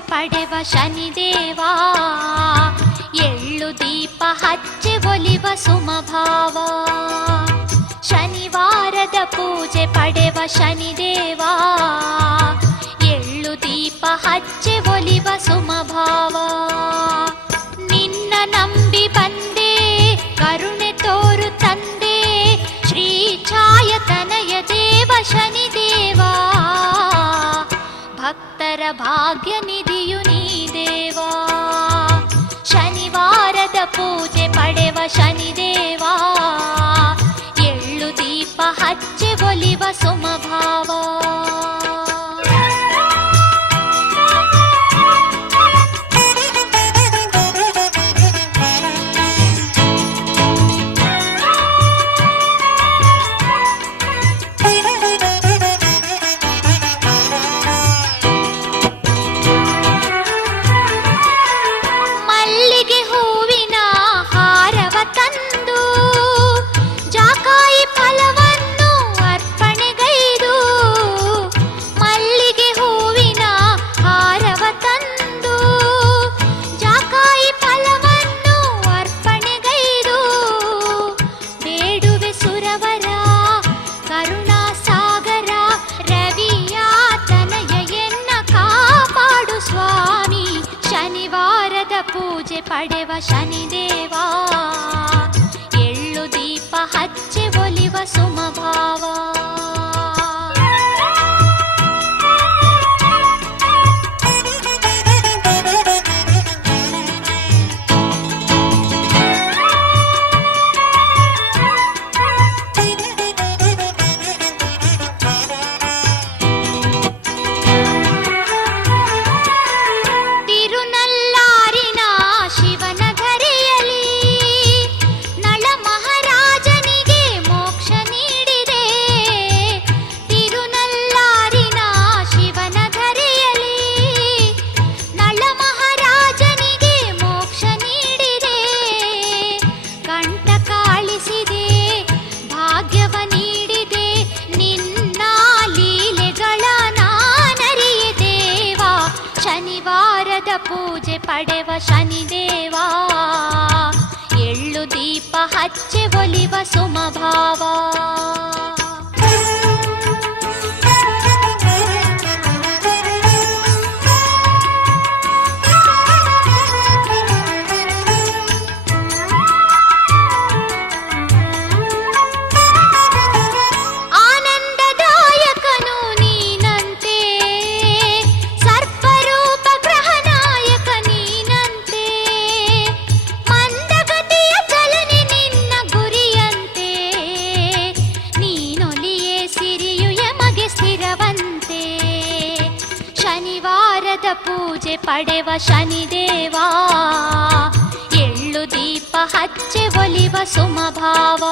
ಪಡೆವ ಶನಿದೇವ, ಎಳ್ಳು ದೀಪ ಹಚ್ಚೆ ಒಲಿವ ಸುಮಭಾವ. ಶನಿವಾರದ ಪೂಜೆ ಪಡೆವ ಶನಿದೇವ, ಎಳ್ಳು ದೀಪ ಹಚ್ಚೆ ಒಲಿವ ಸುಮಭಾವ. ಭಕ್ತರ ಭಾಗ್ಯ ನಿಧಿಯು ನೀ ದೇವಾ ಶನಿವಾರದ ಪೂಜೆ ಪಡೆವ ಶನಿದೇವ ಎಳ್ಳು ದೀಪ ಹಚ್ಚೆ ಪೂಜೆ ಪಡೆವ ಶನಿದೇವ ಎಳ್ಳು ದೀಪ ಹಚ್ಚೆ ಒಲಿವ ಸುಮಭಾವ. ಪಡೆವ ಶನಿದೇವ. ಎಳ್ಳು ದೀಪ ಹಚ್ಚೆ ಒಲಿವ ಸುಮಭಾವ. ಪೂಜೆ ಪಡೆವ ಶನಿದೇವ ಎಳ್ಳು ದೀಪ ಹಚ್ಚೆ ಒಲಿವ ಸುಮಭಾವ